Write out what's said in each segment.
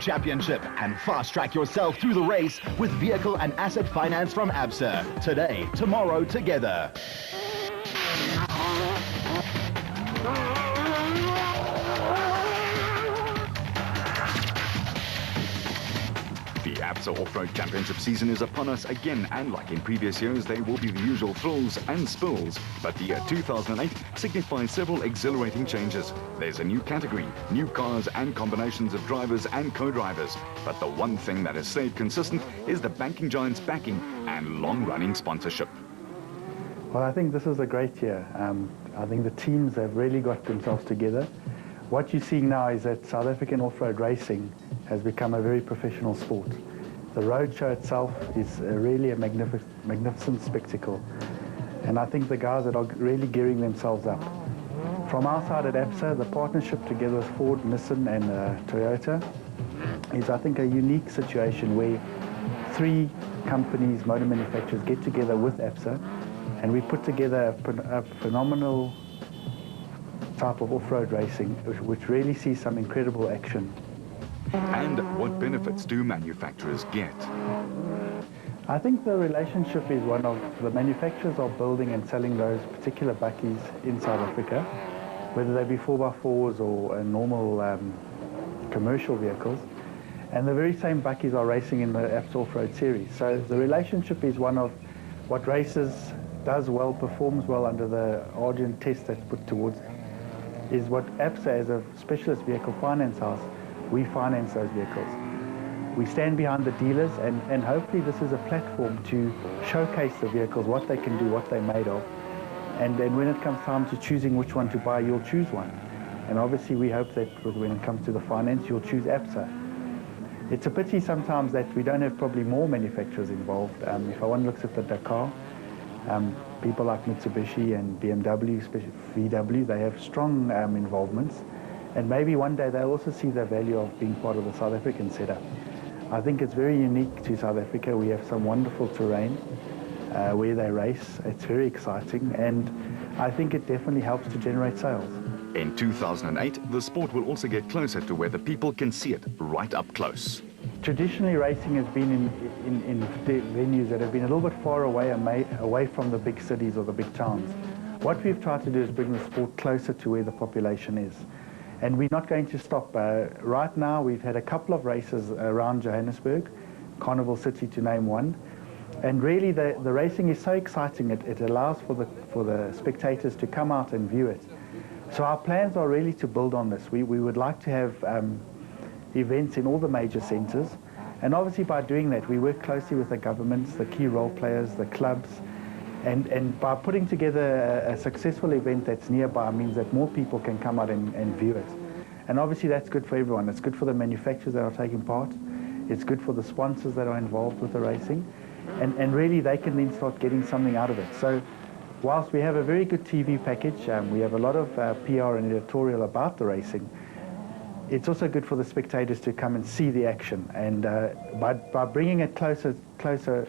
Championship and fast-track yourself through the race with vehicle and asset finance from ABSA. Today, tomorrow, together. The ABSA Off-Road Championship season is upon us again, and like in previous years, there will be the usual thrills and spills. But the year 2008 signifies several exhilarating changes. There's a new category, new cars and combinations of drivers and co-drivers. But the one thing that has stayed consistent is the banking giant's backing and long-running sponsorship. Well, I think this is a great year. I think the teams have really got themselves together. What you're seeing now is that South African off-road racing has become a very professional sport. The road show itself is really a magnificent spectacle. And I think the guys that are really gearing themselves up. From our side at ABSA, the partnership together with Ford, Nissen and Toyota is, I think, a unique situation where three companies, motor manufacturers, get together with ABSA and we put together a phenomenal type of off-road racing which really sees some incredible action. And what benefits do manufacturers get? I think the relationship is one of the manufacturers are building and selling those particular bakkies in South Africa, whether they be 4x4s or normal commercial vehicles, and the very same bakkies are racing in the ABSA Off-Road series. So the relationship is one of what races does well, performs well under the ardent test that's put towards it, is what ABSA as a specialist vehicle finance house, we finance those vehicles. We stand behind the dealers and hopefully this is a platform to showcase the vehicles, what they can do, what they're made of. And then when it comes time to choosing which one to buy, you'll choose one. And obviously we hope that when it comes to the finance, you'll choose ABSA. It's a pity sometimes that we don't have probably more manufacturers involved. If one looks at the Dakar, people like Mitsubishi and BMW, especially VW, they have strong involvements. And maybe one day they'll also see the value of being part of the South African setup. I think it's very unique to South Africa. We have some wonderful terrain where they race. It's very exciting, and I think it definitely helps to generate sales. In 2008, the sport will also get closer to where the people can see it right up close. Traditionally, racing has been in venues that have been a little bit far away from the big cities or the big towns. What we've tried to do is bring the sport closer to where the population is. And we're not going to stop. Right now, we've had a couple of races around Johannesburg, Carnival City to name one. And really, the racing is so exciting, it allows for the spectators to come out and view it. So our plans are really to build on this. We would like to have events in all the major centres. And obviously, by doing that, we work closely with the governments, the key role players, the clubs. And by putting together a successful event that's nearby means that more people can come out and view it. And obviously that's good for everyone. It's good for the manufacturers that are taking part. It's good for the sponsors that are involved with the racing. And really they can then start getting something out of it. So whilst we have a very good TV package, we have a lot of PR and editorial about the racing, it's also good for the spectators to come and see the action. And by bringing it closer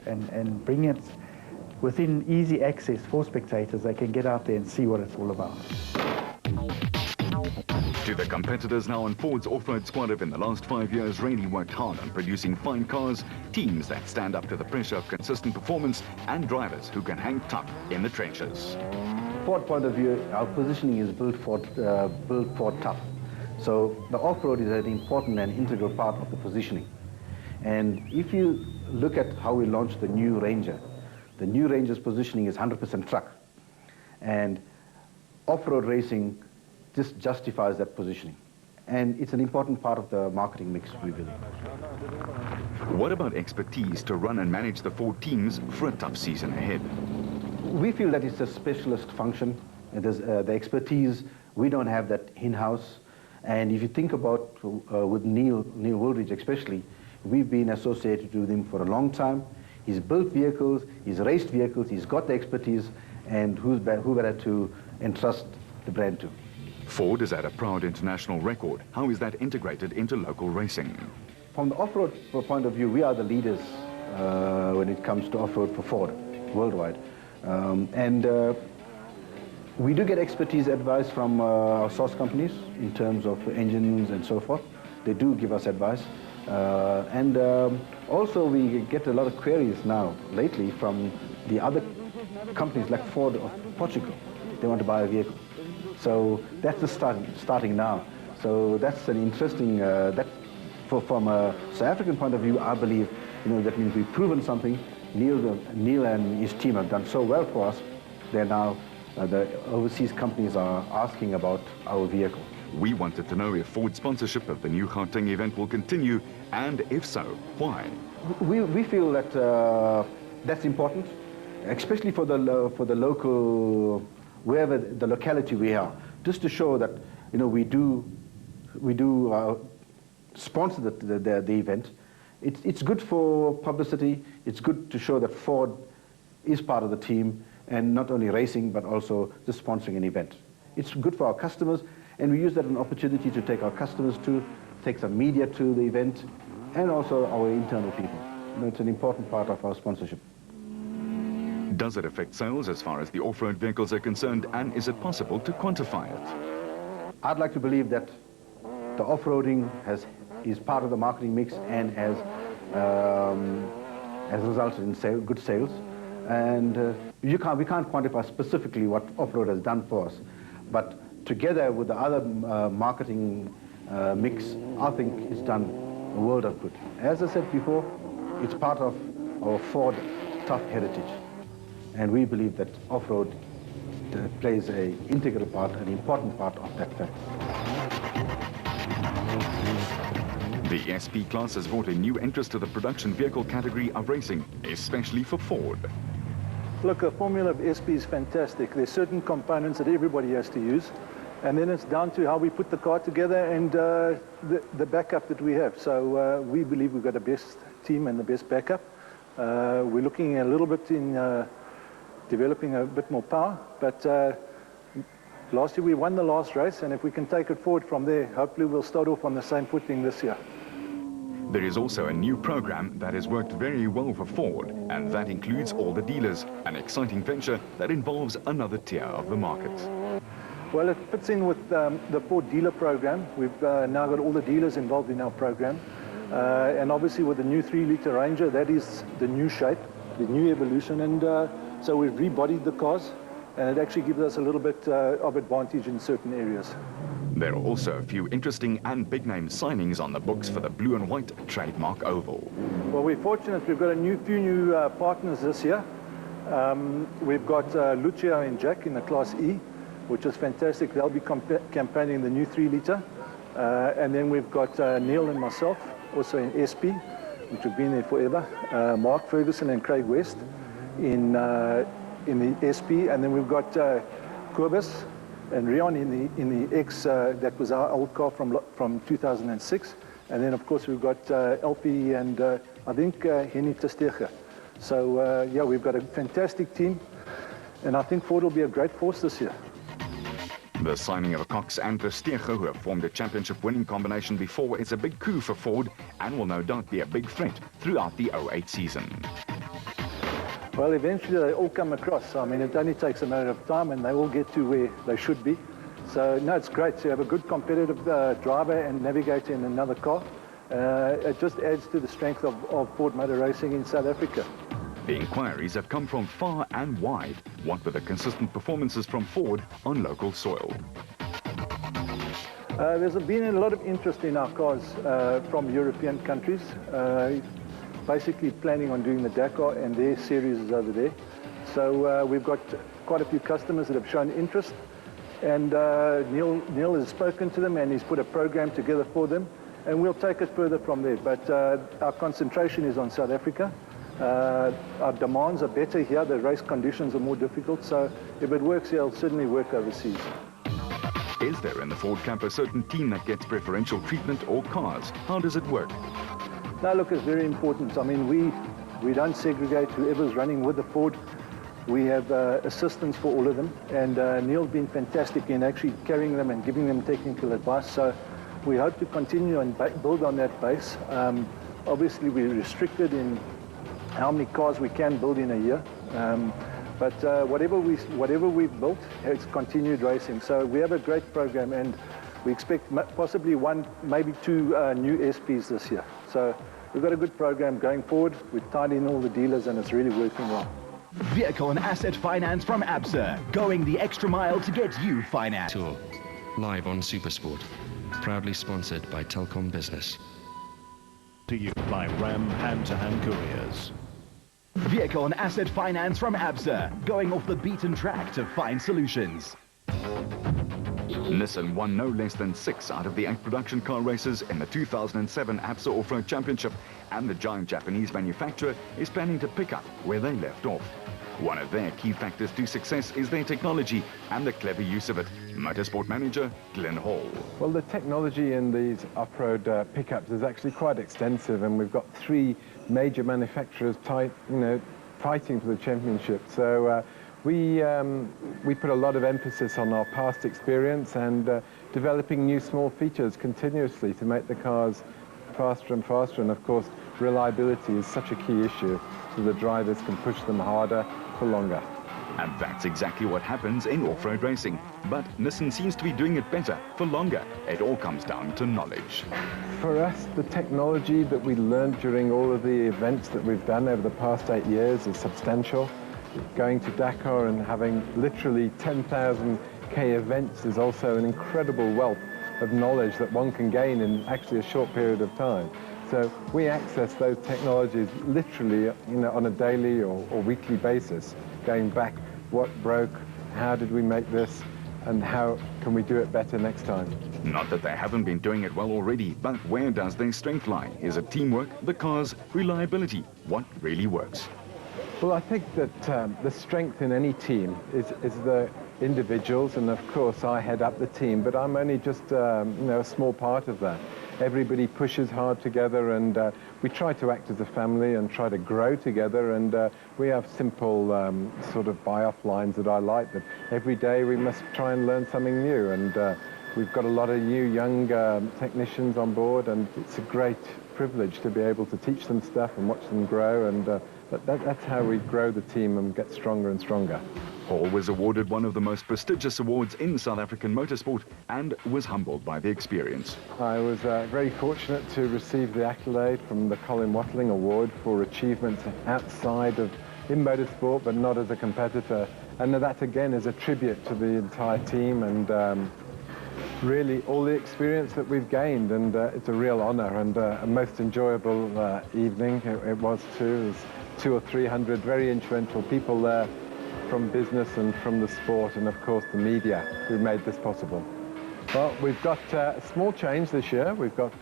and bringing it within easy access for spectators, they can get out there and see what it's all about. To the competitors now, and Ford's off-road squad have in the last 5 years really worked hard on producing fine cars, teams that stand up to the pressure of consistent performance, and drivers who can hang tough in the trenches. Ford point of view, our positioning is built for tough. So the off-road is an important and integral part of the positioning. And if you look at how we launched the new Ranger, the new Ranger's positioning is 100% truck. And off-road racing just justifies that positioning. And it's an important part of the marketing mix, we believe. What about expertise to run and manage the Ford teams for a tough season ahead? We feel that it's a specialist function. There's the expertise, we don't have that in-house. And if you think about with Neil Woolridge especially, we've been associated with him for a long time. He's built vehicles, he's raced vehicles, he's got the expertise, and who better to entrust the brand to? Ford is at a proud international record. How is that integrated into local racing? From the off-road point of view, we are the leaders when it comes to off-road for Ford worldwide. We do get expertise advice from our source companies in terms of engines and so forth. they do give us advice. Also we get a lot of queries now, lately, from the other companies like Ford of Portugal. They want to buy a vehicle. So that's the starting now. So that's an interesting, from a South African point of view, I believe, that means we've proven something. Neil and his team have done so well for us. They're now, the overseas companies are asking about our vehicle. We wanted to know if Ford sponsorship of the new Gauteng event will continue, and if so, why? We feel that that's important, especially for the local, wherever the locality we are, just to show that we do sponsor the event. It's good for publicity. It's good to show that Ford is part of the team, and not only racing but also just sponsoring an event. It's good for our customers, and we use that as an opportunity to take our customers to, take some media to the event, and also our internal people. It's an important part of our sponsorship. Does it affect sales as far as the off-road vehicles are concerned, and is it possible to quantify it? I'd like to believe that the off-roading is part of the marketing mix and has resulted in good sales. And we can't quantify specifically what off-road has done for us, but together with the other marketing mix, I think it's done a world of good. As I said before, it's part of our Ford tough heritage, and we believe that off-road plays an integral part, an important part of that fact. The SP class has brought a new interest to the production vehicle category of racing, especially for Ford. Look, the formula of SP is fantastic. There's certain components that everybody has to use, and then it's down to how we put the car together and the backup that we have. So we believe we've got the best team and the best backup. We're looking a little bit in developing a bit more power, but last year we won the last race, and if we can take it forward from there, hopefully we'll start off on the same footing this year. There is also a new program that has worked very well for Ford, and that includes all the dealers, an exciting venture that involves another tier of the market. Well, it fits in with the Ford dealer program. We've now got all the dealers involved in our program, and obviously with the new 3-litre Ranger, that is the new shape, the new evolution, and so we've rebodied the cars, and it actually gives us a little bit of advantage in certain areas. There are also a few interesting and big-name signings on the books for the blue and white trademark oval. Well, we're fortunate. We've got a few new partners this year. We've got Lucio and Jack in the Class E, which is fantastic. They'll be campaigning the new 3-litre. And then we've got Neil and myself, also in SP, which have been there forever. Mark Ferguson and Craig West in the SP. And then we've got Kobus and Rion in the X, that was our old car from 2006. And then, of course, we've got LP and I think Henny Testeger. So, yeah, we've got a fantastic team, and I think Ford will be a great force this year. The signing of Cox and Testeger, who have formed a championship-winning combination before, is a big coup for Ford and will no doubt be a big threat throughout the 08 season. Well, eventually they all come across. I mean, it only takes a matter of time, and they all get to where they should be. So, no, it's great to have a good competitive driver and navigator in another car. It just adds to the strength of Ford Motor Racing in South Africa. The inquiries have come from far and wide, what with the consistent performances from Ford on local soil. There's been a lot of interest in our cars from European countries. Basically planning on doing the Dakar, and their series is over there. So we've got quite a few customers that have shown interest, and Neil has spoken to them, and he's put a program together for them, and we'll take it further from there. But our concentration is on South Africa. Our demands are better here. The race conditions are more difficult, so if it works here, it'll certainly work overseas. Is there in the Ford camp a certain team that gets preferential treatment, or cars? How does it work? Now, look, it's very important. I mean, we don't segregate whoever's running with the Ford. We have assistance for all of them, and Neil's been fantastic in actually carrying them and giving them technical advice. So we hope to continue and build on that base. Obviously, we're restricted in how many cars we can build in a year, but whatever we've built, it's continued racing. So we have a great program, and We expect possibly one, maybe two new SPs this year. So we've got a good program going forward. We've tied in all the dealers and it's really working well. Vehicle and asset finance from ABSA, going the extra mile to get you financed. Tour, live on Supersport, proudly sponsored by Telkom Business. To you by Ram Hand-to-Hand Couriers. Vehicle and asset finance from ABSA, going off the beaten track to find solutions. Nissen won no less than 6 out of the 8 production car races in the 2007 ABSA Off-Road Championship, and the giant Japanese manufacturer is planning to pick up where they left off. One of their key factors to success is their technology and the clever use of it. Motorsport manager Glenn Hall. Well, the technology in these off-road pickups is actually quite extensive, and we've got 3 major manufacturers fighting for the championship. So we put a lot of emphasis on our past experience and developing new small features continuously to make the cars faster and faster. And of course, reliability is such a key issue, so the drivers can push them harder for longer. And that's exactly what happens in off-road racing. But Nissen seems to be doing it better for longer. It all comes down to knowledge. For us, the technology that we learned during all of the events that we've done over the past 8 years is substantial. Going to Dakar and having literally 10,000 K events is also an incredible wealth of knowledge that one can gain in actually a short period of time. So we access those technologies literally, on a daily or weekly basis, going back, what broke, how did we make this, and how can we do it better next time. Not that they haven't been doing it well already, but where does their strength lie? Is it teamwork, the cars, reliability? What really works? Well, I think that the strength in any team is the individuals, and of course I head up the team, but I'm only just a small part of that. Everybody pushes hard together, and we try to act as a family and try to grow together, and we have simple sort of buy-off lines that I like, that every day we must try and learn something new, and we've got a lot of new young technicians on board, and it's a great privilege to be able to teach them stuff and watch them grow, and that's how we grow the team and get stronger and stronger. Hall was awarded one of the most prestigious awards in South African motorsport and was humbled by the experience. I was very fortunate to receive the accolade from the Colin Watling Award for achievements outside of in motorsport, but not as a competitor. And that again is a tribute to the entire team and really all the experience that we've gained, and it's a real honor and a most enjoyable evening. It was too. It was 200 or 300 very influential people there from business and from the sport, and of course the media who made this possible. Well, we've got a small change this year. We've got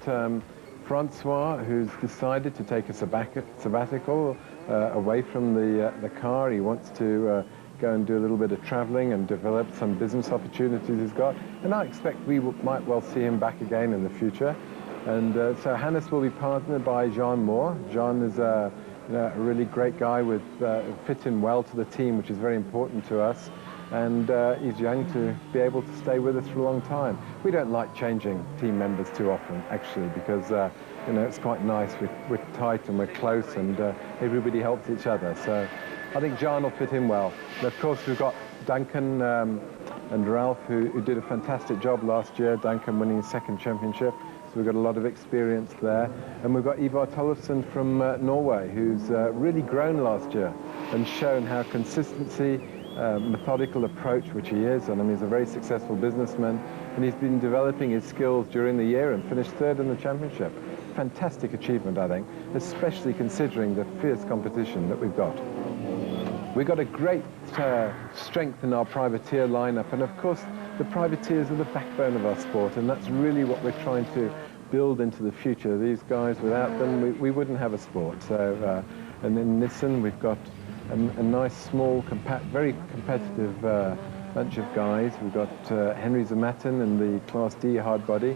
Francois, who's decided to take a sabbatical away from the car. He wants to go and do a little bit of traveling and develop some business opportunities he's got, and I expect we might well see him back again in the future. And so Hannes will be partnered by Jean Moore. Jean is a really great guy with fit in well to the team, which is very important to us, and he's young to be able to stay with us for a long time. We don't like changing team members too often, actually, because it's quite nice. We're tight and we're close, and everybody helps each other. So I think John will fit in well. And of course we've got Duncan and Ralph, who did a fantastic job last year. Duncan winning his 2nd championship. So we've got a lot of experience there. And we've got Ivar Tollefsen from Norway, who's really grown last year and shown how consistency, methodical approach, which he is, and I mean, he's a very successful businessman, and he's been developing his skills during the year and finished 3rd in the championship. Fantastic achievement, I think, especially considering the fierce competition that we've got. We've got a great strength in our privateer lineup, and of course the privateers are the backbone of our sport, and that's really what we're trying to build into the future. These guys, without them, we wouldn't have a sport. So, and in Nissen, we've got a nice, small, very competitive bunch of guys. We've got Henry Zamatin in the Class D hardbody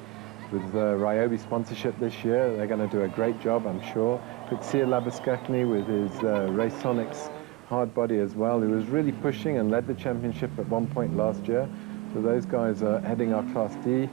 with Ryobi sponsorship this year. They're going to do a great job, I'm sure. Fitsia Labuskakny with his Raysonics hardbody as well, who was really pushing and led the championship at one point last year. So those guys are heading our Class D.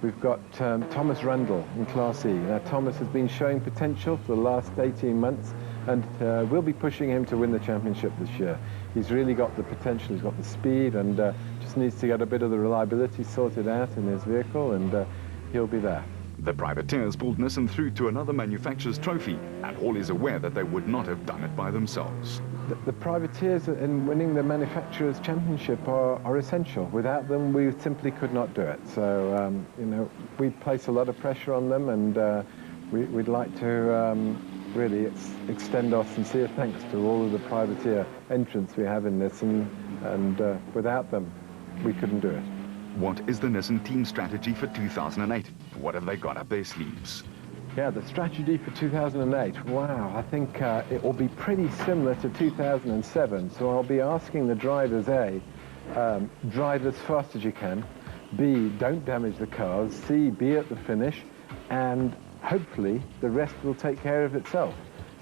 We've got Thomas Randall in Class E. Now, Thomas has been showing potential for the last 18 months, and we'll be pushing him to win the championship this year. He's really got the potential, he's got the speed, and just just needs to get a bit of the reliability sorted out in his vehicle, and he'll be there. The privateers pulled Nissen through to another manufacturer's trophy, and Hall is aware that they would not have done it by themselves. The privateers in winning the manufacturers' championship are essential. Without them, we simply could not do it. So, you know, we place a lot of pressure on them, and we'd like to really extend our sincere thanks to all of the privateer entrants we have in Nissen, and without them, we couldn't do it. What is the Nissen team strategy for 2008? What have they got up their sleeves? Yeah, the strategy for 2008, wow, I think it will be pretty similar to 2007. So I'll be asking the drivers, A, drive as fast as you can, B, don't damage the cars, C, be at the finish, and hopefully the rest will take care of itself.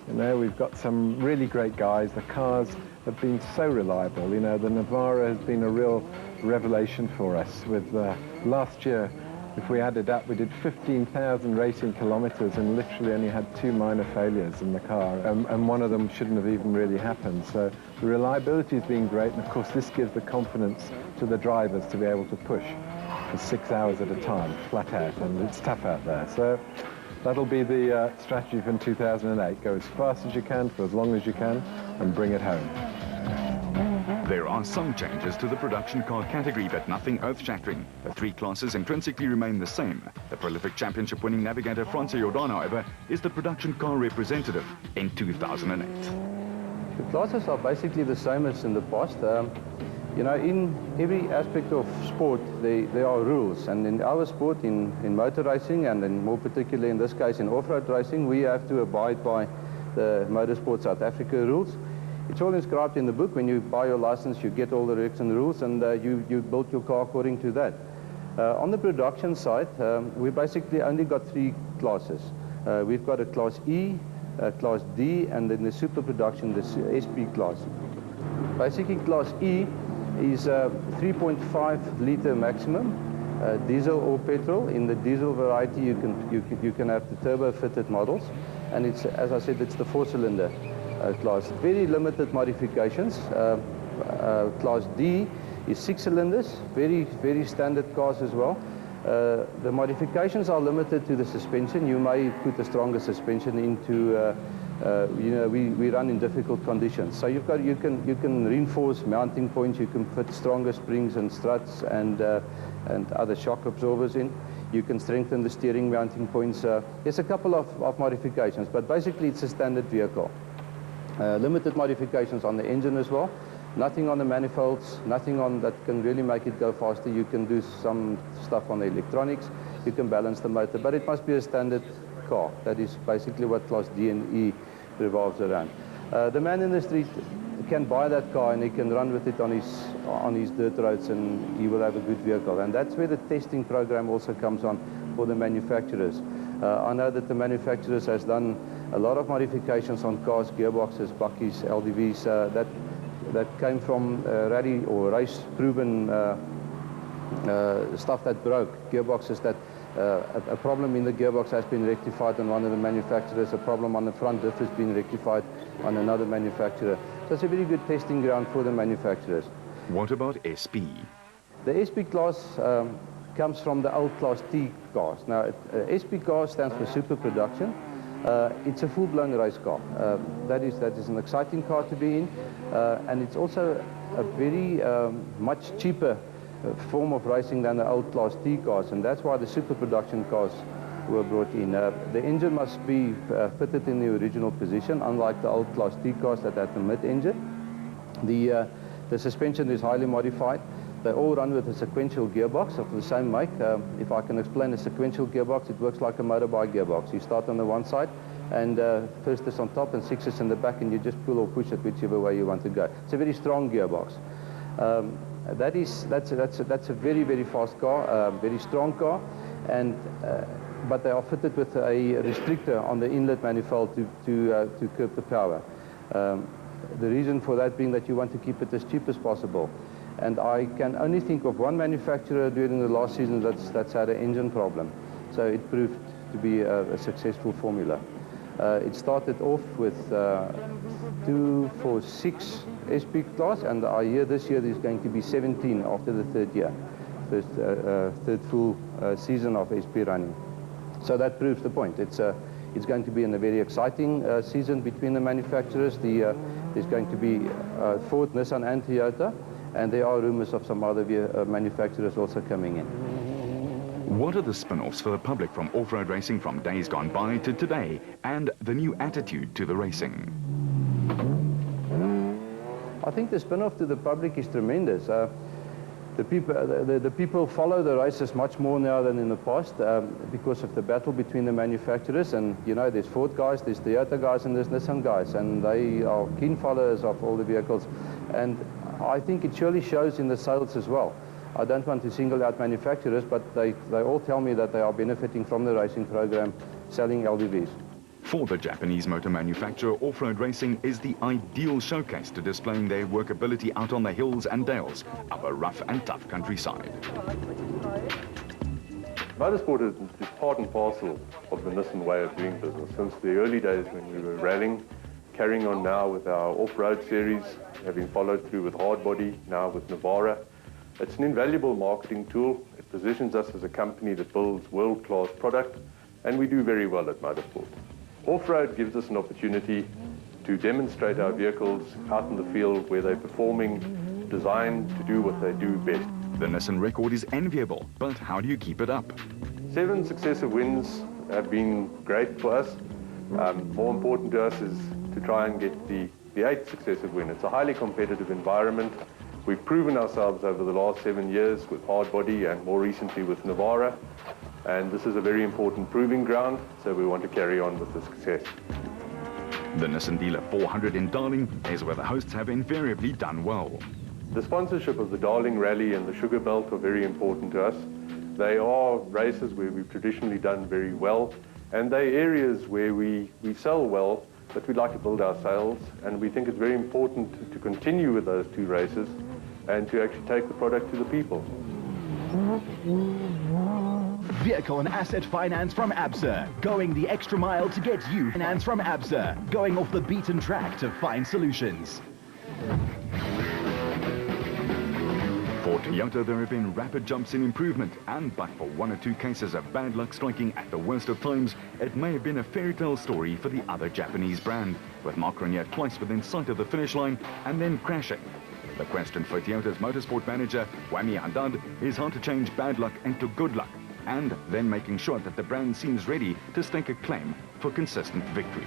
You know, we've got some really great guys. The cars have been so reliable. You know, the Navara has been a real revelation for us. With last year, if we added up, we did 15,000 racing kilometers and literally only had 2 minor failures in the car, and one of them shouldn't have even really happened. So the reliability has been great, and of course this gives the confidence to the drivers to be able to push for 6 hours at a time, flat out, and it's tough out there. So that'll be the strategy for 2008. Go as fast as you can for as long as you can and bring it home. There are some changes to the production car category, but nothing earth-shattering. The 3 classes intrinsically remain the same. The prolific championship-winning navigator Franz Jordan, however, is the production car representative in 2008. The classes are basically the same as in the past. You know, in every aspect of sport, there are rules. And in our sport, in motor racing, and in more particularly in this case in off-road racing, we have to abide by the Motorsport South Africa rules. It's all inscribed in the book. When you buy your license, you get all the regs and rules, and you build your car according to that. On the production side, we basically only got 3 classes. We've got a Class E, a Class D, and then the super production, the SP class. Basically, Class E is 3.5 litre maximum, diesel or petrol. In the diesel variety, you can have the turbo-fitted models, and it's, as I said, it's the 4-cylinder class. Very limited modifications. Class D is 6 cylinders, very standard cars as well. The modifications are limited to the suspension. You may put a stronger suspension into, you know, we run in difficult conditions. So you can reinforce mounting points, you can put stronger springs and struts and other shock absorbers in. You can strengthen the steering mounting points. There's a couple of modifications, but basically it's a standard vehicle. Limited modifications on the engine as well. Nothing on the manifolds, nothing on that can really make it go faster. You can do some stuff on the electronics. You can balance the motor, but it must be a standard car. That is basically what Class D and E revolves around. The man in the street can buy that car and he can run with it on his dirt roads, and he will have a good vehicle. And that's where the testing program also comes on for the manufacturers. I know that the manufacturers has done a lot of modifications on cars, gearboxes, buckies, LDVs, that came from rally or race-proven stuff that broke, gearboxes that a problem in the gearbox has been rectified on one of the manufacturers, a problem on the front diff has been rectified on another manufacturer. So it's a very good testing ground for the manufacturers. What about SP? The SP class comes from the old Class T cars. Now, SP car stands for super production. It's a full-blown race car. That is an exciting car to be in, and it's also a very much cheaper form of racing than the old Class T cars, and that's why the super production cars were brought in. The engine must be fitted in the original position, unlike the old Class T cars that had the mid-engine. The suspension is highly modified. They all run with a sequential gearbox of the same make. If I can explain a sequential gearbox, it works like a motorbike gearbox. You start on the one side, and first is on top and 6 is in the back, and you just pull or push it whichever way you want to go. It's a very strong gearbox. That's a very, very fast car, very strong car, and but they are fitted with a restrictor on the inlet manifold to curb the power. The reason for that being that you want to keep it as cheap as possible. And I can only think of one manufacturer during the last season that's had an engine problem. So it proved to be a successful formula. It started off with 246 SP class, and this year there's going to be 17 after the third year, third full season of SP running. So that proves the point. It's going to be a very exciting season between the manufacturers. There's going to be Ford, Nissan and Toyota, and there are rumors of some other manufacturers also coming in. What are the spin-offs for the public from off-road racing from days gone by to today, and the new attitude to the racing? I think the spin-off to the public is tremendous. The people follow the races much more now than in the past because of the battle between the manufacturers. And you know, there's Ford guys, there's Toyota guys, and there's Nissan guys, and they are keen followers of all the vehicles. And I think it surely shows in the sales as well. I don't want to single out manufacturers, but they all tell me that they are benefiting from the racing program, selling LDVs. For the Japanese motor manufacturer, off-road racing is the ideal showcase to displaying their workability out on the hills and dales of a rough and tough countryside. Motorsport is part and parcel of the Nissen way of doing business. Since the early days when we were rallying, carrying on now with our off-road series, having followed through with hard body, now with Navara. It's an invaluable marketing tool. It positions us as a company that builds world-class product, and we do very well at Motorsport. Off-road gives us an opportunity to demonstrate our vehicles out in the field where they're performing, designed to do what they do best. The Nissen record is enviable, but how do you keep it up? 7 successive wins have been great for us. More important to us is to try and get the 8th successive win. It's a highly competitive environment. We've proven ourselves over the last 7 years with hard body and more recently with Navara. And this is a very important proving ground, so we want to carry on with the success. The Nissen Dealer 400 in Darling is where the hosts have invariably done well. The sponsorship of the Darling Rally and the Sugar Belt are very important to us. They are races where we've traditionally done very well, and they're areas where we sell well, but we'd like to build our sales, and we think it's very important to continue with those 2 races and to actually take the product to the people. Vehicle and asset finance from ABSA. Going the extra mile to get you finance from ABSA. Going off the beaten track to find solutions. For Toyota, there have been rapid jumps in improvement, and but for 1 or 2 cases of bad luck striking at the worst of times, it may have been a fairy tale story for the other Japanese brand, with Mark Renier twice within sight of the finish line and then crashing. The question for Toyota's motorsport manager, Wami Haddad, is how to change bad luck into good luck, and then making sure that the brand seems ready to stake a claim for consistent victory.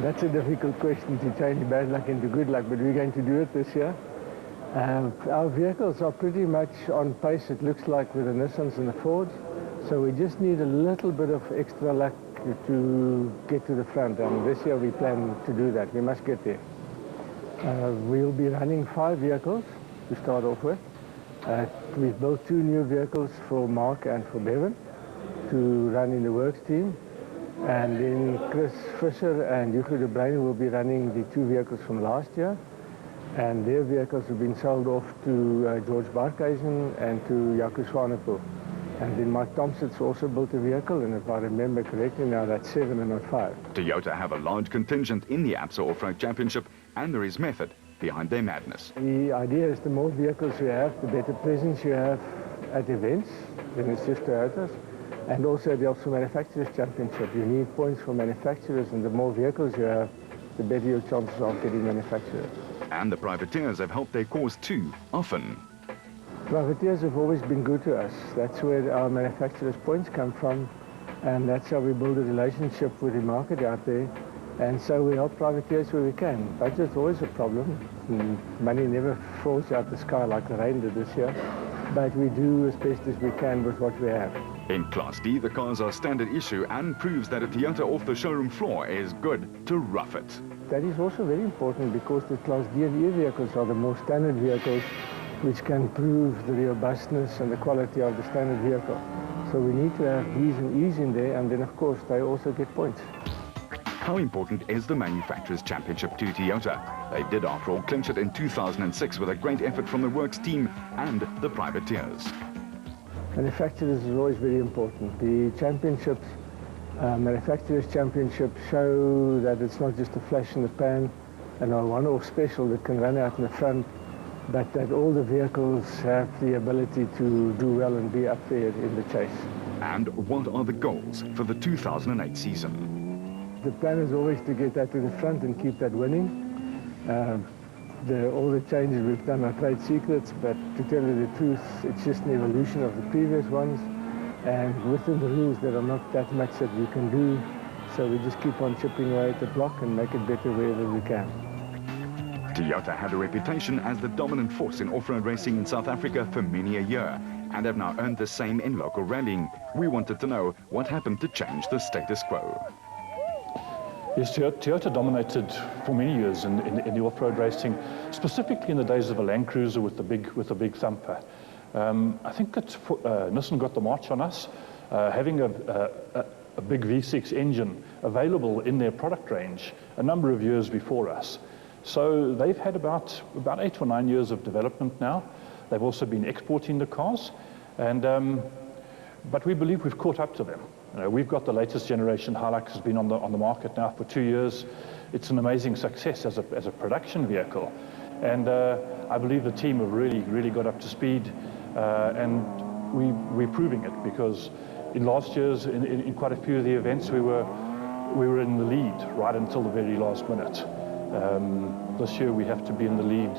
That's a difficult question, to change bad luck into good luck, but we're going to do it this year. Our vehicles are pretty much on pace, it looks like, with the Nissans and the Fords, so we just need a little bit of extra luck to get to the front, and this year we plan to do that. We must get there. We'll be running 5 vehicles to start off with. We've built 2 new vehicles for Mark and for Bevan to run in the works team, and then Chris Fisher and Hugo de Bruyn will be running the 2 vehicles from last year, and their vehicles have been sold off to George Barkhuizen and to Jaco Swanepoel. And then Mike Thompson's also built a vehicle, and if I remember correctly, now that's 7 and not 5. Toyota have a large contingent in the ABSA Off-Road Championship, and there is method behind their madness. The idea is the more vehicles you have, the better presence you have at events, then it's just Toyotas. And also the also Manufacturers Championship. You need points for manufacturers, and the more vehicles you have, the better your chances of getting manufacturers. And the privateers have helped their cause too, often. Privateers have always been good to us. That's where our manufacturers' points come from, and that's how we build a relationship with the market out there. And so we help privateers where we can. Budget's always a problem. Money never falls out the sky like the rain did this year, but we do as best as we can with what we have. In Class D, the cars are standard issue and proves that a Toyota off the showroom floor is good to rough it. That is also very important because the Class D and E vehicles are the more standard vehicles which can prove the robustness and the quality of the standard vehicle. So we need to have Ds and E's in there, and then of course they also get points. How important is the Manufacturers' Championship to Toyota? They did, after all, clinch it in 2006 with a great effort from the Works team and the Privateers. manufacturers is always very important. The championships, manufacturers' championships show that it's not just a flash in the pan and a one-off special that can run out in the front, but that all the vehicles have the ability to do well and be up there in the chase. And what are the goals for the 2008 season? The plan is always to get that to the front and keep that winning. All the changes we've done are trade secrets, but to tell you the truth, it's just an evolution of the previous ones. And within the rules, there are not that much that we can do. So we just keep on chipping away at the block and make it better wherever we can. Toyota had a reputation as the dominant force in off-road racing in South Africa for many a year, and have now earned the same in local rallying. We wanted to know what happened to change the status quo. Yes, Toyota dominated for many years in the off-road racing, specifically in the days of a Land Cruiser with the big thumper. I think that Nissen got the march on us, having a big V6 engine available in their product range a number of years before us. So they've had about 8 or 9 years of development now. They've also been exporting the cars, but we believe we've caught up to them. We've got the latest generation. Hilux has been on the market now for 2 years. It's an amazing success as a production vehicle, and I believe the team have really got up to speed, and we're proving it, because in last year's in quite a few of the events we were in the lead right until the very last minute. This year we have to be in the lead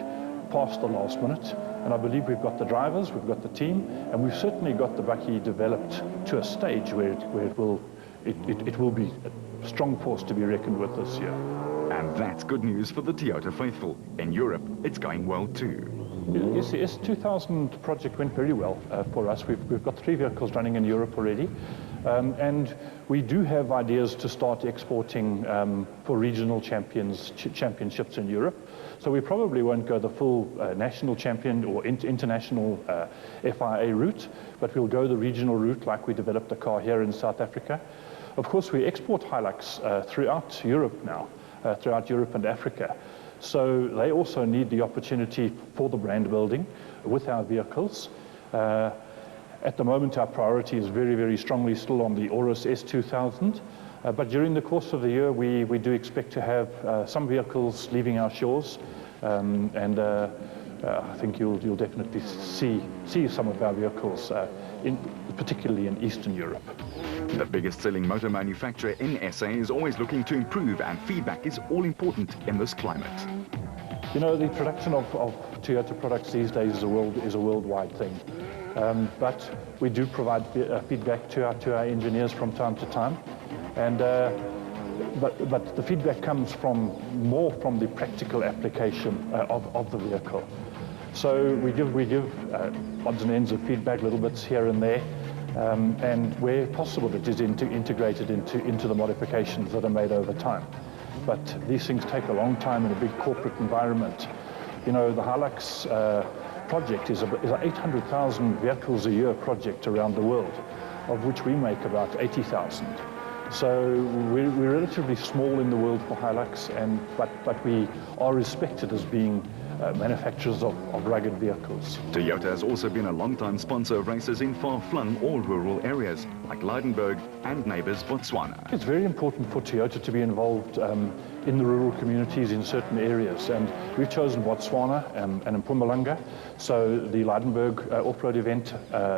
past the last minute, and I believe we've got the drivers, we've got the team, and we've certainly got the bakkie developed to a stage where it will be a strong force to be reckoned with this year. And that's good news for the Toyota faithful. In Europe, it's going well too. Yes, the S2000 project went very well for us. We've got 3 vehicles running in Europe already, and we do have ideas to start exporting for regional championships in Europe. So we probably won't go the full national champion or international FIA route, but we'll go the regional route like we developed the car here in South Africa. Of course, we export Hilux throughout Europe now, throughout Europe and Africa. So they also need the opportunity for the brand building with our vehicles. At the moment, our priority is very strongly still on the Urus S2000. But during the course of the year, we do expect to have some vehicles leaving our shores, and I think you'll definitely see some of our vehicles, particularly in Eastern Europe. The biggest selling motor manufacturer in SA is always looking to improve, and feedback is all important in this climate. You know, the production of Toyota products these days is a worldwide thing. But we do provide feedback to our engineers from time to time, and but the feedback comes more from the practical application of the vehicle. So we give odds and ends of feedback, little bits here and there, and where possible it is integrated into the modifications that are made over time. But these things take a long time in a big corporate environment. You know, the Hilux project is an 800,000 vehicles a year project around the world, of which we make about 80,000. So we're relatively small in the world for Hilux, but we are respected as being manufacturers of rugged vehicles. Toyota has also been a long-time sponsor of races in far-flung or rural areas, like Lydenburg and neighbours Botswana. It's very important for Toyota to be involved in the rural communities in certain areas, and we've chosen Botswana and Mpumalanga, so the Lydenburg off-road event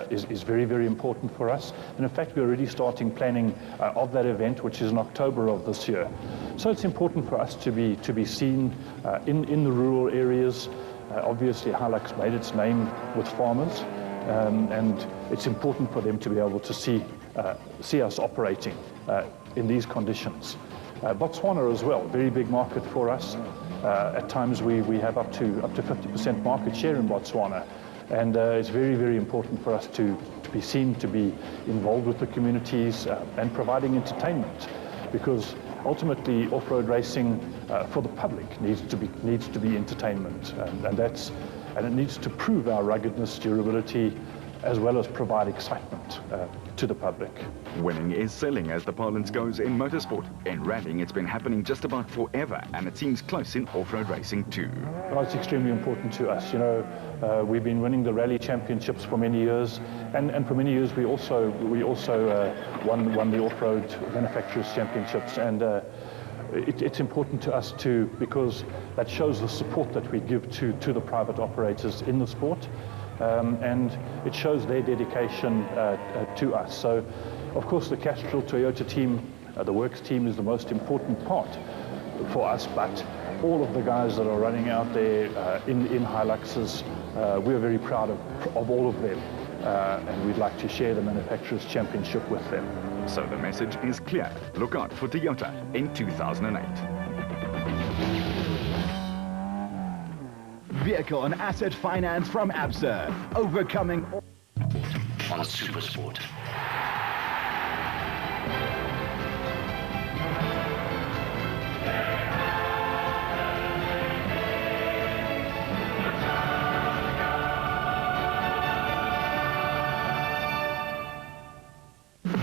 is very important for us, and in fact we're already starting planning of that event, which is in October of this year. So it's important for us to be seen in the rural areas. Obviously Hilux made its name with farmers, and it's important for them to be able to see us operating in these conditions. Botswana as well, very big market for us. At times we have up to 50% market share in Botswana, and it's very important for us to be seen, to be involved with the communities and providing entertainment, because ultimately off-road racing for the public needs to be entertainment, and it needs to prove our ruggedness, durability, as well as provide excitement to the public. Winning is selling, as the parlance goes in motorsport. In rallying, it's been happening just about forever, and it seems close in off-road racing too. Well, it's extremely important to us. You know, we've been winning the rally championships for many years, and for many years we also won the off-road manufacturers championships, and it's important to us too, because that shows the support that we give to the private operators in the sport, and it shows their dedication to us. So, of course, the Castrol Toyota team, the works team, is the most important part for us, but all of the guys that are running out there in Hiluxes, we're very proud of all of them, and we'd like to share the manufacturers championship with them. So the message is clear. Look out for Toyota in 2008. Vehicle and asset finance from ABSA, overcoming on Supersport.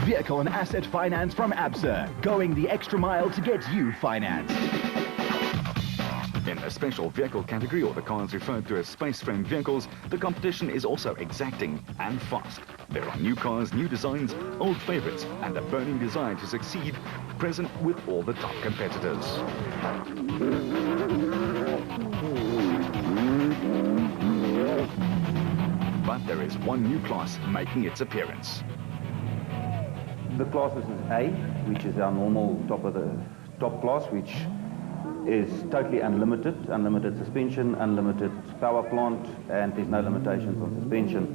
Vehicle and asset finance from ABSA, going the extra mile to get you financed. In the special vehicle category, or the cars referred to as space frame vehicles, the competition is also exacting and fast. There are new cars, new designs, old favorites, and a burning desire to succeed, present with all the top competitors. But there is one new class making its appearance. The class is A, which is our normal top class, which is totally unlimited suspension, unlimited power plant, and there's no limitations on suspension.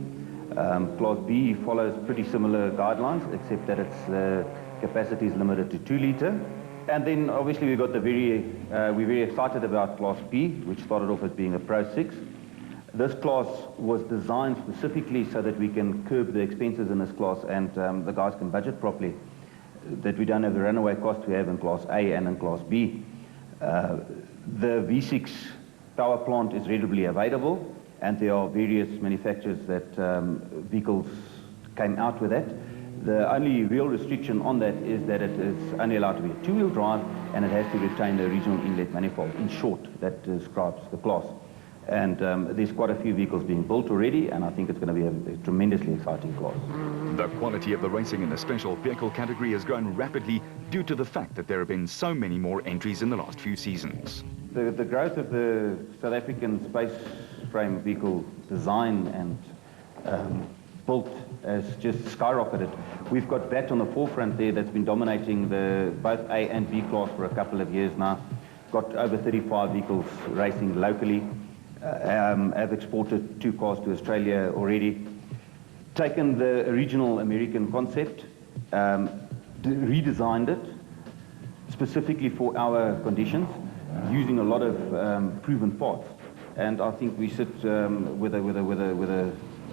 Class B follows pretty similar guidelines, except that its capacity is limited to 2 litre. And then obviously we've got we're very excited about Class B, which started off as being a Pro 6. This class was designed specifically so that we can curb the expenses in this class, and the guys can budget properly, that we don't have the runaway cost we have in Class A and in Class B. The V6 power plant is readily available, and there are various manufacturers that vehicles came out with that. The only real restriction on that is that it is only allowed to be a 2-wheel drive, and it has to retain the original inlet manifold. In short, that describes the class. And there's quite a few vehicles being built already, and I think it's going to be a tremendously exciting class. The quality of the racing in the special vehicle category has grown rapidly due to the fact that there have been so many more entries in the last few seasons. The growth of the South African space frame vehicle design and built has just skyrocketed. We've got BAT on the forefront there that's been dominating both A and B class for a couple of years now. Got over 35 vehicles racing locally. Have exported 2 cars to Australia already. Taken the original American concept, redesigned it specifically for our conditions, using a lot of proven parts. And I think we sit with a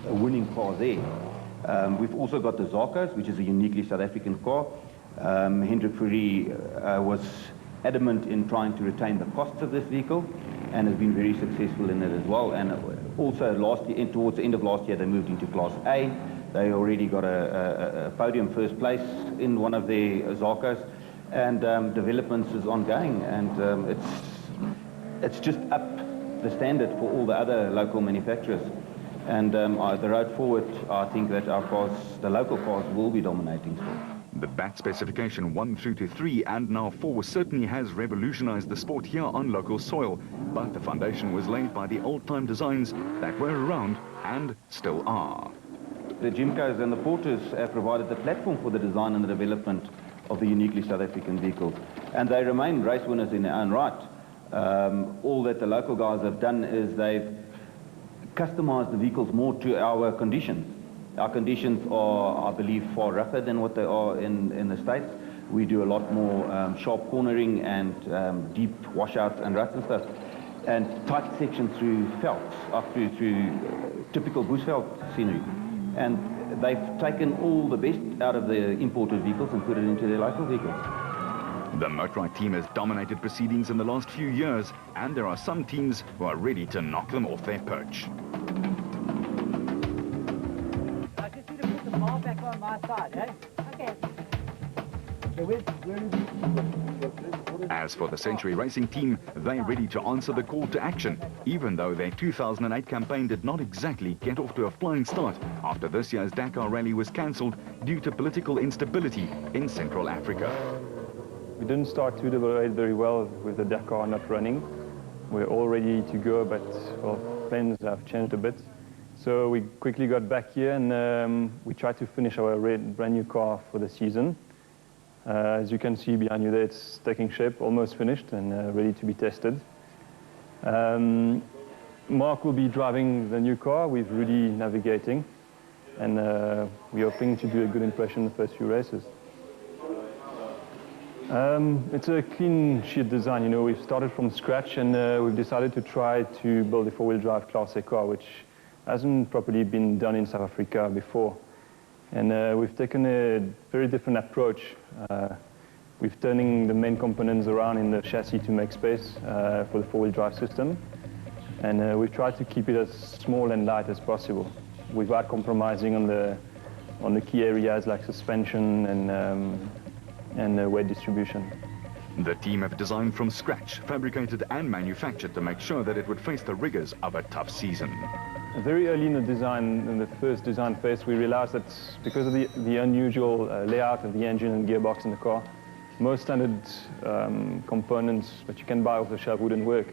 winning car there. We've also got the Zarkos, which is a uniquely South African car. Hendrik Fourie was adamant in trying to retain the costs of this vehicle, and has been very successful in it as well. And also last year, towards the end of last year, they moved into Class A. They already got a podium first place in one of their Zarkos, and developments is ongoing, and it's just up the standard for all the other local manufacturers. And the road forward, I think that our cars, the local cars, will be dominating sport. The BAT specification 1 through to 3 and now 4 certainly has revolutionized the sport here on local soil, but the foundation was laid by the old-time designs that were around and still are. The Jimcos and the Porters have provided the platform for the design and the development of the uniquely South African vehicles, and they remain race winners in their own right. All that the local guys have done is they've customized the vehicles more to our conditions. Our conditions are, I believe, far rougher than what they are in the States. We do a lot more sharp cornering and deep washouts and ruts and stuff, and tight sections through felts, up through typical bushveld scenery. And they've taken all the best out of the imported vehicles and put it into their local vehicles. The Motorite team has dominated proceedings in the last few years, and there are some teams who are ready to knock them off their perch. As for the Century Racing team, they're ready to answer the call to action, even though their 2008 campaign did not exactly get off to a flying start after this year's Dakar Rally was cancelled due to political instability in Central Africa. We didn't start 2008 very well with the Dakar not running. We're all ready to go, but well, plans have changed a bit. So we quickly got back here and we tried to finish our brand new car for the season. As you can see behind you there, it's taking shape, almost finished and ready to be tested. Mark will be driving the new car with Rudy navigating, and we're hoping to do a good impression in the first few races. It's a clean sheet design, you know. We've started from scratch and we've decided to try to build a four-wheel drive Class A car, which hasn't properly been done in South Africa before. And we've taken a very different approach. We've turning the main components around in the chassis to make space for the four-wheel drive system. And we've tried to keep it as small and light as possible without compromising on the key areas like suspension and weight distribution. The team have designed from scratch, fabricated and manufactured to make sure that it would face the rigors of a tough season. Very early in the design, in the first design phase, we realized that because of the unusual layout of the engine and gearbox in the car, most standard components that you can buy off the shelf wouldn't work.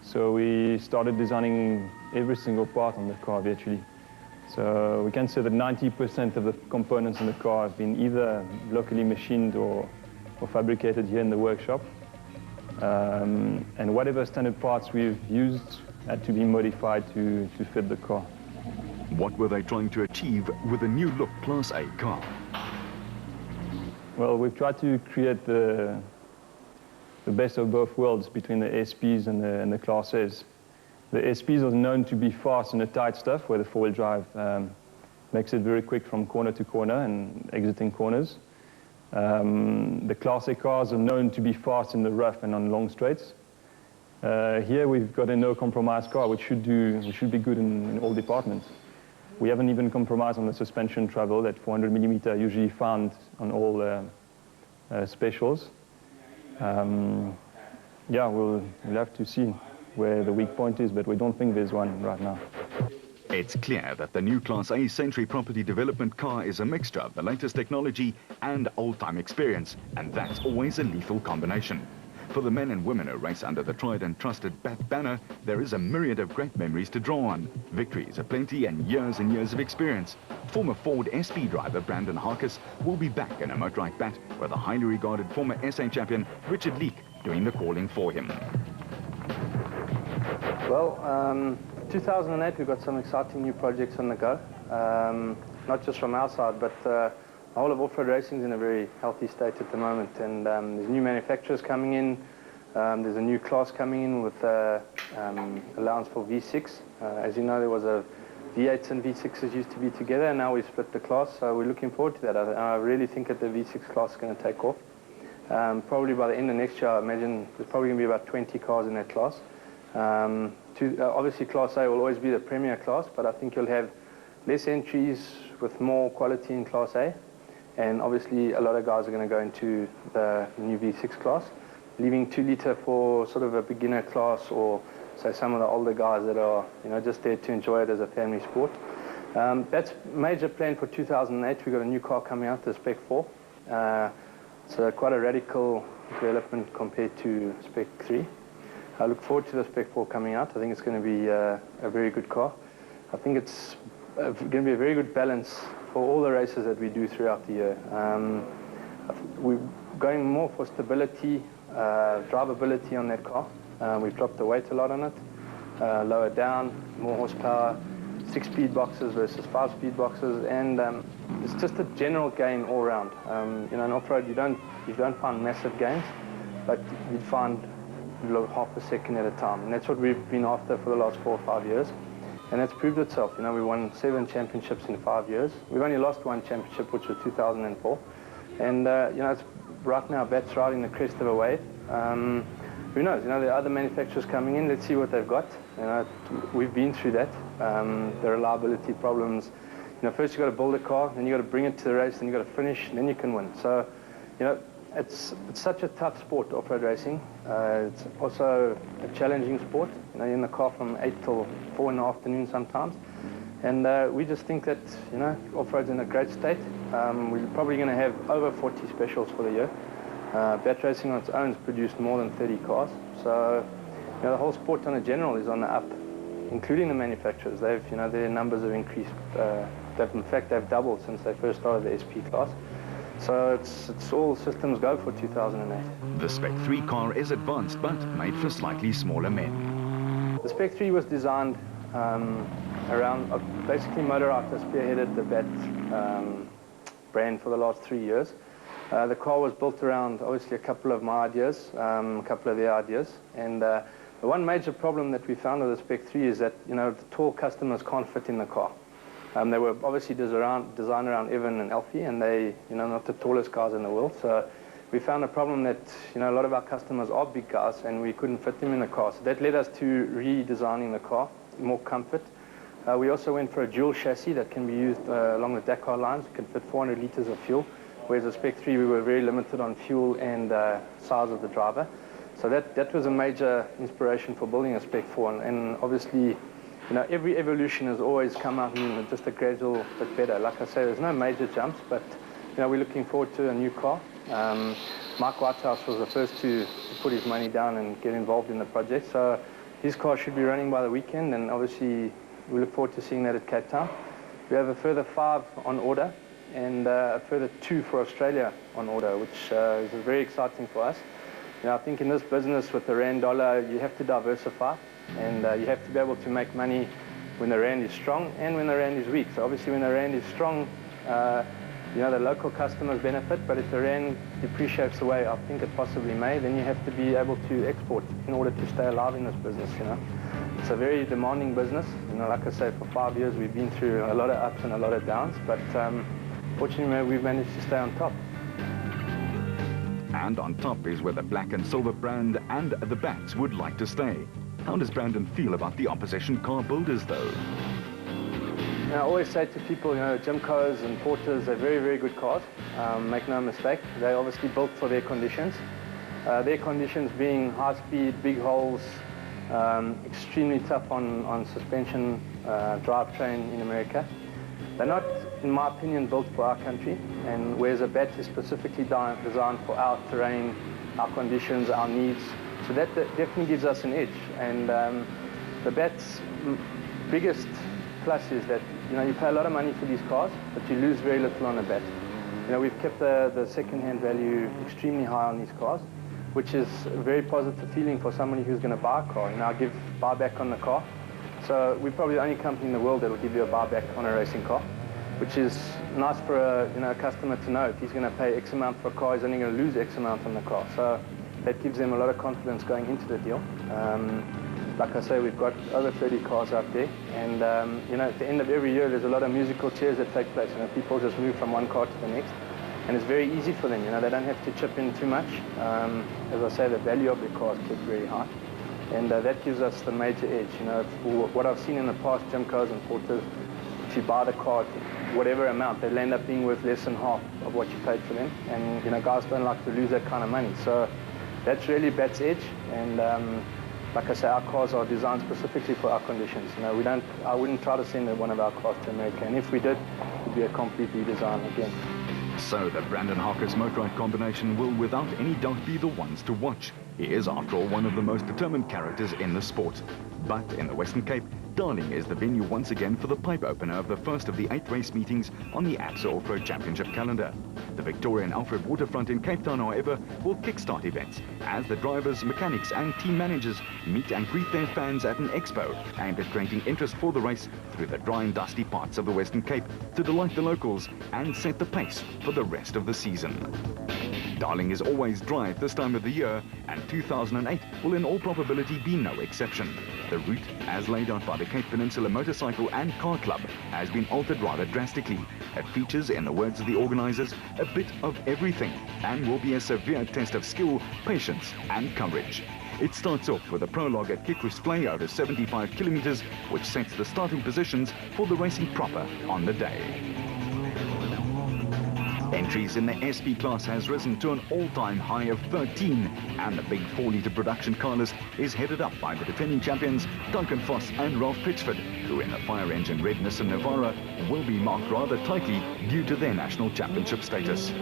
So we started designing every single part on the car virtually. So we can say that 90% of the components in the car have been either locally machined or fabricated here in the workshop. And whatever standard parts we've used had to be modified to fit the car. What were they trying to achieve with a new look Class A car? Well, we've tried to create the best of both worlds between the SPs and the Class A's. The SPs are known to be fast in the tight stuff, where the four-wheel drive makes it very quick from corner to corner and exiting corners. The Class A cars are known to be fast in the rough and on long straights. Here we've got a no-compromise car, which should be good in all departments. We haven't even compromised on the suspension travel, that 400mm usually found on all specials. Yeah, we'll have to see where the weak point is, but we don't think there's one right now. It's clear that the new Class A Century property development car is a mixture of the latest technology and old-time experience, and that's always a lethal combination. For the men and women who race under the tried and trusted BAT banner, there is a myriad of great memories to draw on. Victories aplenty and years of experience. Former Ford SP driver Brandon Harkis will be back in a Motorite BAT with a highly regarded former SA champion Richard Leek doing the calling for him. Well, 2008 we've got some exciting new projects on the go. Not just from our side, but the whole of off-road racing is in a very healthy state at the moment, and there's new manufacturers coming in. There's a new class coming in with allowance for V6. As you know, there was a V8s and V6s used to be together, and now we've split the class, so we're looking forward to that. I really think that the V6 class is going to take off. Probably by the end of next year, I imagine there's probably going to be about 20 cars in that class. Obviously, Class A will always be the premier class, but I think you'll have less entries with more quality in Class A. And obviously, a lot of guys are going to go into the new V6 class, leaving 2-litre for sort of a beginner class, or say some of the older guys that are, you know, just there to enjoy it as a family sport. That's major plan for 2008. We've got a new car coming out, the Spec 4. So quite a radical development compared to Spec 3. I look forward to the Spec 4 coming out. I think it's going to be a very good car. I think it's going to be a very good balance for all the races that we do throughout the year. We're going more for stability, drivability on that car. We've dropped the weight a lot on it, lower down, more horsepower, 6-speed boxes versus 5-speed boxes, and it's just a general gain all around. You know, in off-road you don't find massive gains, but you'd find half a second at a time, and that's what we've been after for the last 4 or 5 years, and that's proved itself. You know, we won 7 championships in 5 years. We've only lost 1 championship, which was 2004, and you know, it's right now BAT's riding the crest of a wave. Who knows? You know, there are other manufacturers coming in. Let's see what they've got. You know, we've been through that. The reliability problems. You know, first you got to build a car, then you got to bring it to the race, then you got to finish, and then you can win. So, you know, it's such a tough sport, off-road racing. It's also a challenging sport. You know, you're in the car from 8 till 4 in the afternoon sometimes. And we just think that, you know, off-road's in a great state. We're probably going to have over 40 specials for the year. Bat racing on its own has produced more than 30 cars. So, you know, the whole sport on a general is on the up, including the manufacturers. They've, you know, their numbers have increased. In fact, they've doubled since they first started the SP class. So it's all systems go for 2008. The Spec 3 car is advanced but made for slightly smaller men. The Spec 3 was designed around, basically Motorite has spearheaded the BAT brand for the last 3 years. The car was built around, obviously, a couple of my ideas, a couple of their ideas. And the one major problem that we found with the Spec 3 is that, you know, the tall customers can't fit in the car. They were obviously designed around Evan and Alfie, and they, you know, not the tallest guys in the world. So we found a problem that, you know, a lot of our customers are big guys, and we couldn't fit them in the car. So that led us to redesigning the car, more comfort. We also went for a dual chassis that can be used along the Dakar lines. It can fit 400 liters of fuel, whereas the Spec 3 we were very limited on fuel and size of the driver. So that was a major inspiration for building a Spec 4, and obviously, you know, every evolution has always come out in just a gradual bit better. Like I say, there's no major jumps, but, you know, we're looking forward to a new car. Mike Whitehouse was the first to put his money down and get involved in the project, so his car should be running by the weekend, and obviously we look forward to seeing that at Cape Town. We have a further 5 on order, and a further 2 for Australia on order, which is very exciting for us. You know, I think in this business with the rand dollar, you have to diversify, and you have to be able to make money when the rand is strong and when the rand is weak. So obviously when the rand is strong, you know, the local customers benefit, but if the rand depreciates the way I think it possibly may, then you have to be able to export in order to stay alive in this business, you know. It's a very demanding business. You know, like I say, for 5 years we've been through a lot of ups and a lot of downs, but fortunately we've managed to stay on top. And on top is where the black and silver brand and the Bats would like to stay. How does Brandon feel about the opposition car builders, though? You know, I always say to people, you know, Jimco's and Porters, they're very, very good cars. Make no mistake. They're obviously built for their conditions. Their conditions being high speed, big holes, extremely tough on suspension, drivetrain in America. They're not, in my opinion, built for our country, and whereas a BAT is specifically designed for our terrain, our conditions, our needs. So that definitely gives us an edge. And the BAT's biggest plus is that, you know, you pay a lot of money for these cars, but you lose very little on a BAT. You know, we've kept the second-hand value extremely high on these cars, which is a very positive feeling for somebody who's going to buy a car. You know, I give buyback on the car. So we're probably the only company in the world that will give you a buyback on a racing car, which is nice for a customer to know. If he's going to pay X amount for a car, he's only going to lose X amount on the car. So that gives them a lot of confidence going into the deal. Like I say, we've got over 30 cars out there, and you know, at the end of every year, there's a lot of musical chairs that take place. You know, people just move from one car to the next, and it's very easy for them. You know, they don't have to chip in too much. As I say, the value of the car is kept very high. And that gives us the major edge. You know, what I've seen in the past, Jimco's and Porters, if you buy the car, whatever amount, they'll end up being worth less than half of what you paid for them. And, you know, guys don't like to lose that kind of money. So that's really BAT's edge. And like I say, our cars are designed specifically for our conditions. You know, I wouldn't try to send one of our cars to America. And if we did, it would be a complete redesign again. So the Brandon Harkis Motorite combination will without any doubt be the ones to watch. He is, after all, one of the most determined characters in the sport. But in the Western Cape, Darling is the venue once again for the pipe opener of the first of the 8 race meetings on the ABSA Off-Road Championship calendar. The Victoria and Alfred Waterfront in Cape Town, however, will kickstart events as the drivers, mechanics and team managers meet and greet their fans at an expo aimed at creating interest for the race through the dry and dusty parts of the Western Cape to delight the locals and set the pace for the rest of the season. Darling is always dry at this time of the year, and 2008 will in all probability be no exception. The route, as laid out by the Cape Peninsula Motorcycle and Car Club, has been altered rather drastically. It features, in the words of the organisers, a bit of everything, and will be a severe test of skill, patience and courage. It starts off with a prologue at Kikwesvlei over 75 kilometres, which sets the starting positions for the racing proper on the day. Entries in the SP class has risen to an all-time high of 13, and the big 4-litre production car list is headed up by the defending champions Duncan Foss and Ralph Pitchford, who in the fire engine red Nissen Navara will be marked rather tightly due to their national championship status.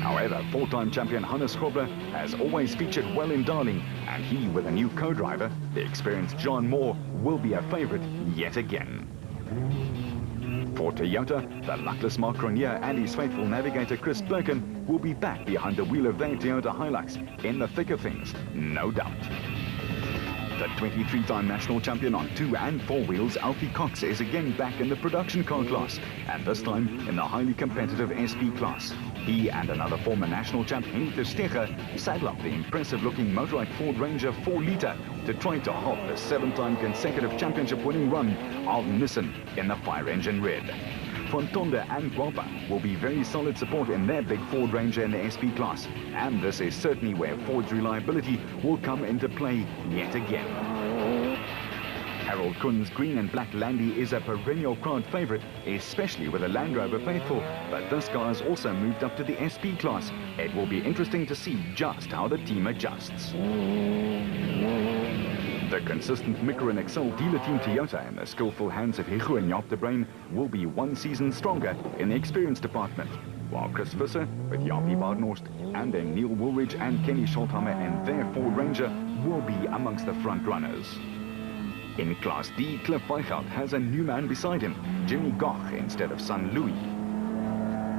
However, 4-time champion Hannes Grobler has always featured well in Darling, and he, with a new co-driver, the experienced John Moore, will be a favourite yet again. For Toyota, the luckless Mark Cronier and his faithful navigator Chris Birkin will be back behind the wheel of their Toyota Hilux in the thick of things, no doubt. The 23-time national champion on 2 and 4 wheels, Alfie Cox, is again back in the production car class, and this time in the highly competitive SP class. He and another former national champ, Henk de Steger, saddle up the impressive-looking Motorite Ford Ranger 4-litre to try to halt the 7-time consecutive championship-winning run of Nissen in the fire engine red. Fontonda and Guapa will be very solid support in their big Ford Ranger in the SP class, and this is certainly where Ford's reliability will come into play yet again. Harold Kuhn's green and black Landy is a perennial crowd favourite, especially with the Land Rover faithful, but this car has also moved up to the SP class. It will be interesting to see just how the team adjusts. The consistent Micro and Excel dealer team Toyota and the skillful hands of Hichu and Jaap de Bruin will be one season stronger in the experience department, while Chris Visser with Jaapie Badenhorst and then Neil Woolridge and Kenny Scholthammer and their Ford Ranger will be amongst the front runners. In Class D, Cliff Weichelt has a new man beside him, Jimmy Goch instead of son Louis,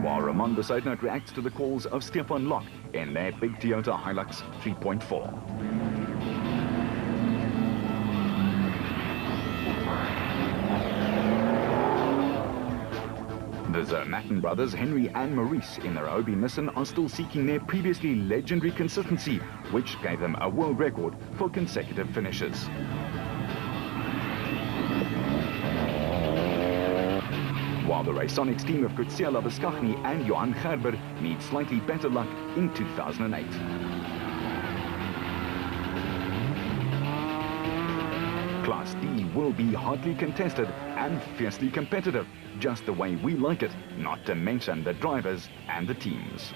while Ramon Besuitnout reacts to the calls of Stefan Locke in their big Toyota Hilux 3.4. The Zermatten brothers, Henry and Maurice, in their Obi Nissen are still seeking their previously legendary consistency, which gave them a world record for consecutive finishes. While the Raconics team of Kutsia Labuskachny and Johan Gerber need slightly better luck in 2008. Class D will be hotly contested and fiercely competitive, just the way we like it, not to mention the drivers and the teams.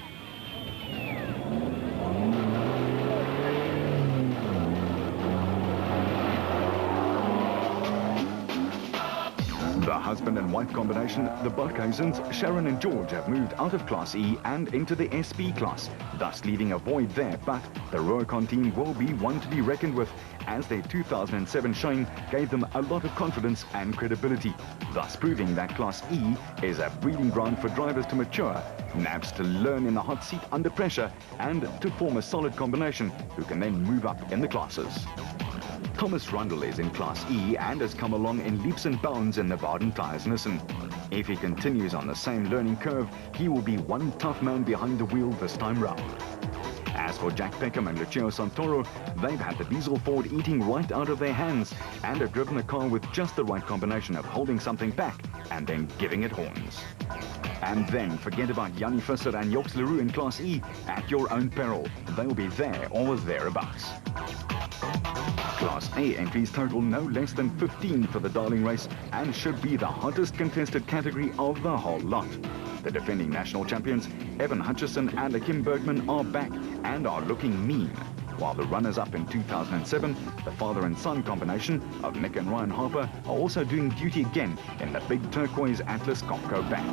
The husband and wife combination, the Barkhuizens, Sharon and George, have moved out of Class E and into the SP class, thus leaving a void there, but the Rurikon team will be one to be reckoned with, as their 2007 shine gave them a lot of confidence and credibility, thus proving that Class E is a breeding ground for drivers to mature, nabs to learn in the hot seat under pressure, and to form a solid combination who can then move up in the classes. Thomas Rundle is in Class E and has come along in leaps and bounds in the Baden Tyres Nissen. If he continues on the same learning curve, he will be one tough man behind the wheel this time round. As for Jack Peckham and Lucio Santoro, they've had the diesel Ford eating right out of their hands and have driven a car with just the right combination of holding something back and then giving it horns. And then forget about Jannie Visser and Joks Leroux in Class E at your own peril. They'll be there or thereabouts. Class A entries total no less than 15 for the Darling race and should be the hottest contested category of the whole lot. The defending national champions, Evan Hutchison and Kim Bergman, are back and are looking mean, while the runners-up in 2007, the father and son combination of Nick and Ryan Harper, are also doing duty again in the big turquoise Atlas Comco bat.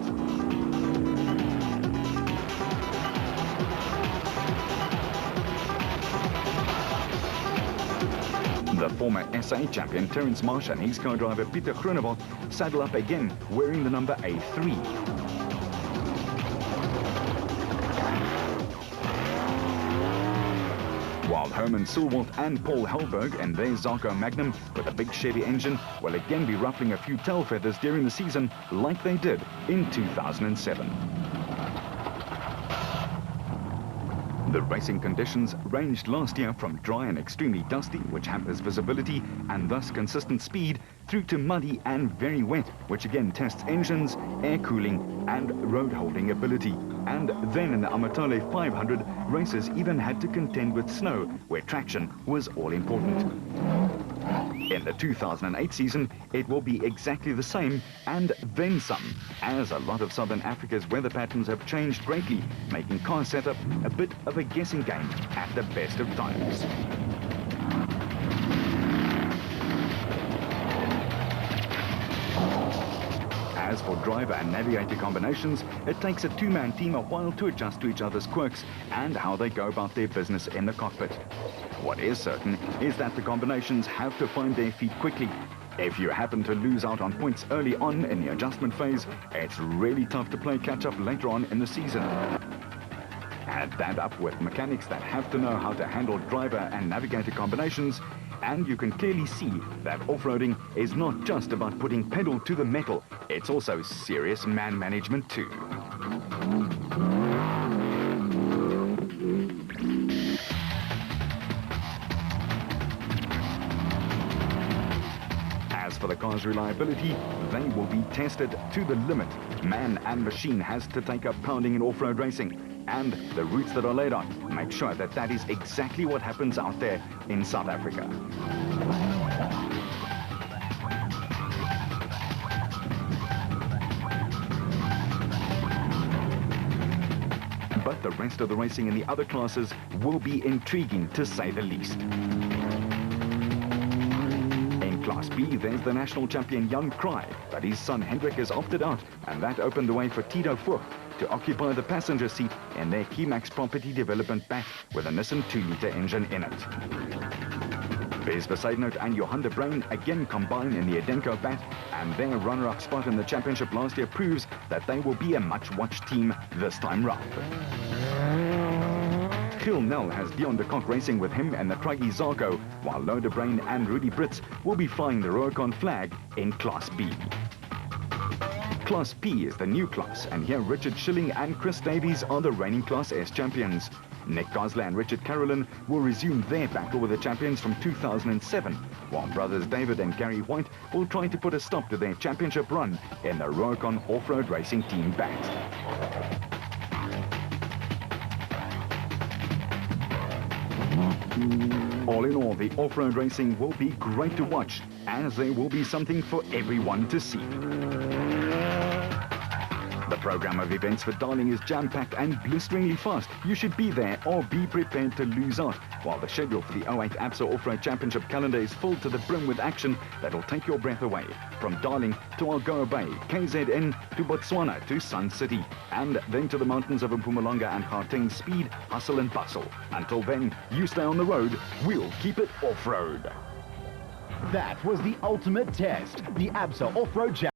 The former SA champion Terence Marsh and his co-driver Pieter Groenewald saddle up again wearing the number A3. While Herman Silwalt and Paul Helberg and their Zarko Magnum with a big Chevy engine will again be ruffling a few tail feathers during the season like they did in 2007. The racing conditions ranged last year from dry and extremely dusty, which hampers visibility and thus consistent speed, through to muddy and very wet, which again tests engines, air cooling and road holding ability. And then in the Amatale 500, racers even had to contend with snow, where traction was all important. In the 2008 season, it will be exactly the same and then some, as a lot of Southern Africa's weather patterns have changed greatly, making car setup a bit of a guessing game at the best of times. As for driver and navigator combinations, it takes a two-man team a while to adjust to each other's quirks and how they go about their business in the cockpit. What is certain is that the combinations have to find their feet quickly. If you happen to lose out on points early on in the adjustment phase, it's really tough to play catch-up later on in the season. Add that up with mechanics that have to know how to handle driver and navigator combinations, and you can clearly see that off-roading is not just about putting pedal to the metal, it's also serious man management too. As for the car's reliability, they will be tested to the limit. Man and machine has to take up pounding in off-road racing. And the routes that are laid on make sure that that is exactly what happens out there in South Africa. But the rest of the racing in the other classes will be intriguing to say the least. In Class B, there's the national champion Jan Kraai, but his son Hendrik has opted out, and that opened the way for Tito Vogt to occupy the passenger seat in their Keymax property development bat with a Nissen 2-litre engine in it. Bez Besaidnout and Johan de Bruin again combine in the Edenko bat, and their runner-up spot in the championship last year proves that they will be a much-watched team this time round. Gil Nel has Dion de Kock racing with him and the Craigie Zarko, while Lo de Bruin and Rudy Brits will be flying the Rurikon flag in Class B. Class P is the new class, and here Richard Schilling and Chris Davies are the reigning Class S champions. Nick Gosler and Richard Carolyn will resume their battle with the champions from 2007, while brothers David and Gary White will try to put a stop to their championship run in the Rurikon Off-Road Racing Team bat. All in all, the off-road racing will be great to watch, as there will be something for everyone to see. The program of events for Darling is jam-packed and blisteringly fast. You should be there or be prepared to lose out, while the schedule for the 08 ABSA Off-Road Championship calendar is filled to the brim with action that'll take your breath away. From Darling to Algoa Bay, KZN to Botswana to Sun City, and then to the mountains of Mpumalanga and Gauteng. Speed, hustle and bustle. Until then, you stay on the road, we'll keep it off-road. That was the ultimate test, the ABSA Off-Road Championship.